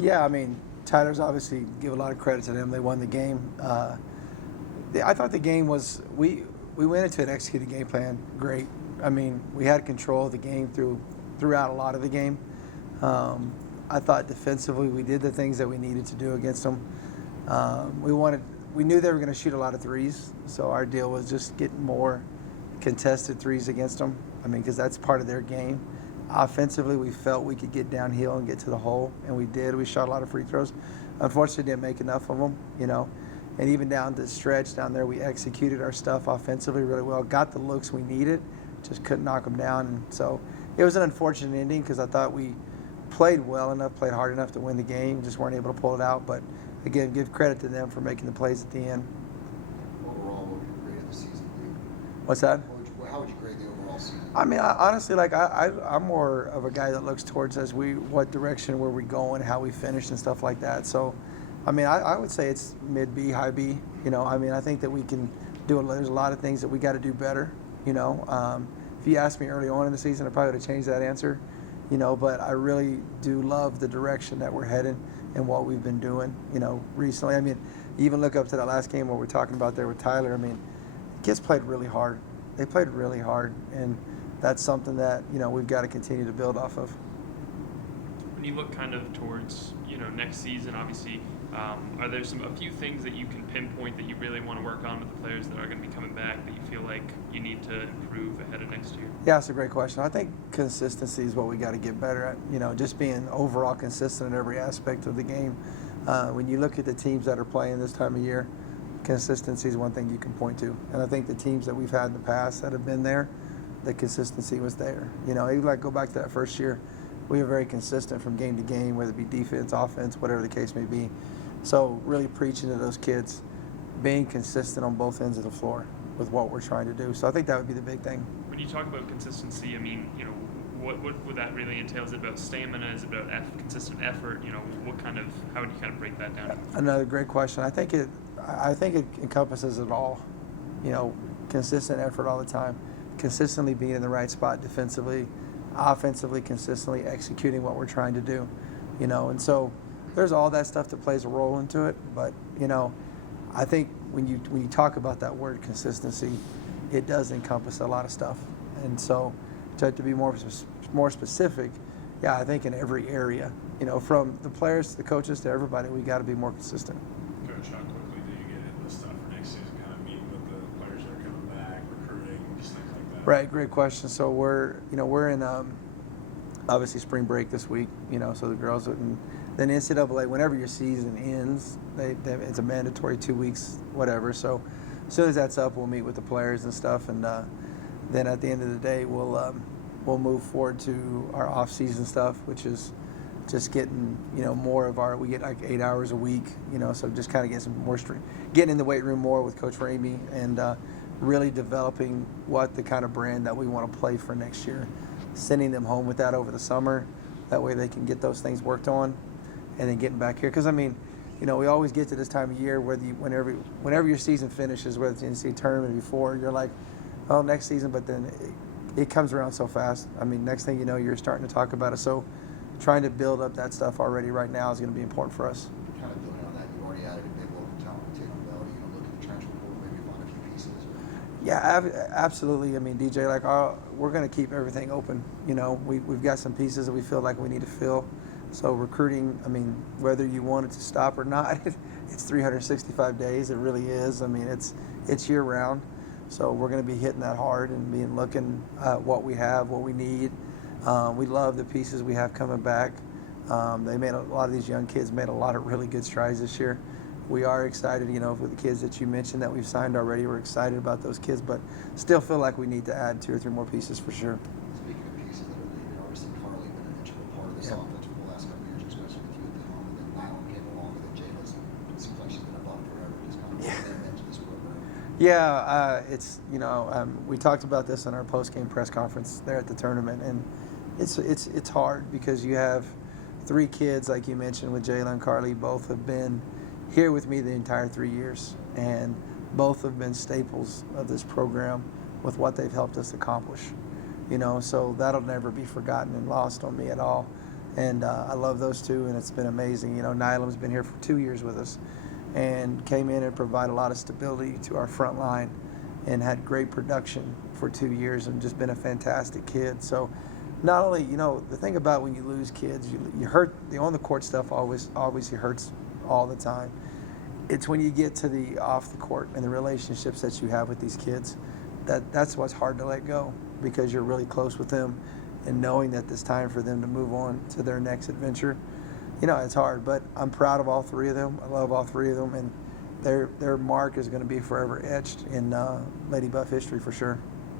Yeah, I mean, Tyler's obviously give a lot of credit to them. They won the game. I thought the game was we went into an executed game plan great. I mean, we had control of the game throughout a lot of the game. I thought defensively we did the things that we needed to do against them. We knew they were going to shoot a lot of threes, so our deal was just getting more contested threes against them. I mean, because that's part of their game. Offensively, we felt we could get downhill and get to the hole, and we did. We shot a lot of free throws. Unfortunately, didn't make enough of them, you know. And even down the stretch down there, we executed our stuff offensively really well, got the looks we needed, just couldn't knock them down. And so it was an unfortunate ending because I thought we played well enough, played hard enough to win the game, just weren't able to pull it out. But, again, give credit to them for making the plays at the end. Overall, what would you grade the season be? What's that? How would you grade the overall season? I mean, honestly, I'm more of a guy that looks towards what direction, where we going, how we finish, and stuff like that. So, I mean, I would say it's mid B, high B. You know, I mean, I think that we can do. There's a lot of things that we got to do better. You know, if you asked me early on in the season, I probably would have changed that answer. You know, but I really do love the direction that we're heading and what we've been doing. You know, recently. I mean, even look up to that last game where we're talking about there with Tyler. I mean, kids played really hard. They played really hard, and that's something that, you know, we've got to continue to build off of. When you look kind of towards, you know, next season, obviously, are there a few things that you can pinpoint that you really want to work on with the players that are going to be coming back that you feel like you need to improve ahead of next year? Yeah, that's a great question. I think consistency is what we got to get better at. You know, just being overall consistent in every aspect of the game. When you look at the teams that are playing this time of year, consistency is one thing you can point to. And I think the teams that we've had in the past that have been there, the consistency was there. You know, even like go back to that first year, we were very consistent from game to game, whether it be defense, offense, whatever the case may be. So really preaching to those kids, being consistent on both ends of the floor with what we're trying to do. So I think that would be the big thing. When you talk about consistency, I mean, you know, what would that really entail? Is it about stamina? Is it about consistent effort? You know, how would you kind of break that down? Another great question. I think it encompasses it all. You know, consistent effort all the time, consistently being in the right spot defensively, offensively, consistently executing what we're trying to do. You know, and so there's all that stuff that plays a role into it. But, you know, I think when you talk about that word consistency, it does encompass a lot of stuff. And so to be more specific, yeah, I think in every area, you know, from the players to the coaches to everybody, we got to be more consistent. Coach, how quickly do you get into stuff for next season, kind of meeting with the players that are coming back, recruiting, just things like that? Right, great question. So we're in obviously spring break this week, you know, so the girls, and then NCAA, whenever your season ends, it's a mandatory 2 weeks, whatever. So as soon as that's up, we'll meet with the players and stuff, and then at the end of the day, we'll move forward to our off-season stuff, which is just getting, you know, more of we get like 8 hours a week, you know, so just kind of get some more getting in the weight room more with Coach Ramey and really developing what the kind of brand that we want to play for next year, sending them home with that over the summer. That way they can get those things worked on and then getting back here. Because, I mean, you know, we always get to this time of year whenever your season finishes, whether it's the NCAA tournament before, you're like, oh, next season, but then it comes around so fast. I mean, next thing you know, you're starting to talk about it. So trying to build up that stuff already right now is going to be important for us. Kind of building on that, you already added a big local talent to take on Bell. You know, look at the transfer portal, maybe find a few pieces. Yeah, absolutely. I mean, DJ, like we're going to keep everything open. You know, we've got some pieces that we feel like we need to fill. So recruiting, I mean, whether you want it to stop or not, it's 365 days. It really is. I mean, it's year round. So we're going to be hitting that hard and looking at what we have, what we need. We love the pieces we have coming back. A lot of these young kids made a lot of really good strides this year. We are excited, you know, with the kids that you mentioned that we've signed already. We're excited about those kids, but still feel like we need to add 2 or 3 more pieces for sure. Speaking of pieces that are leaving, obviously Carly been an integral part of this offense for the last couple of years, especially with you at the home. And then Nylon came along, and then Jayla's. It seems like she's been a bottom forever. Just kind of them into this program. Yeah, it's, you know, we talked about this in our post-game press conference there at the tournament, and it's hard because you have 3 kids, like you mentioned, with Jayla and Carly. Both have been here with me the entire 3 years, and both have been staples of this program with what they've helped us accomplish. You know, so that'll never be forgotten and lost on me at all. And I love those two, and it's been amazing. You know, Nylam's been here for 2 years with us and came in and provided a lot of stability to our front line and had great production for 2 years and just been a fantastic kid. So not only, you know, the thing about when you lose kids, you hurt, the on-the-court stuff obviously hurts all the time. It's when you get to the off the court and the relationships that you have with these kids, that's what's hard to let go, because you're really close with them, and knowing that it's time for them to move on to their next adventure, you know, it's hard. But I'm proud of all three of them. I love all three of them, and their mark is going to be forever etched in Lady Buff history for sure.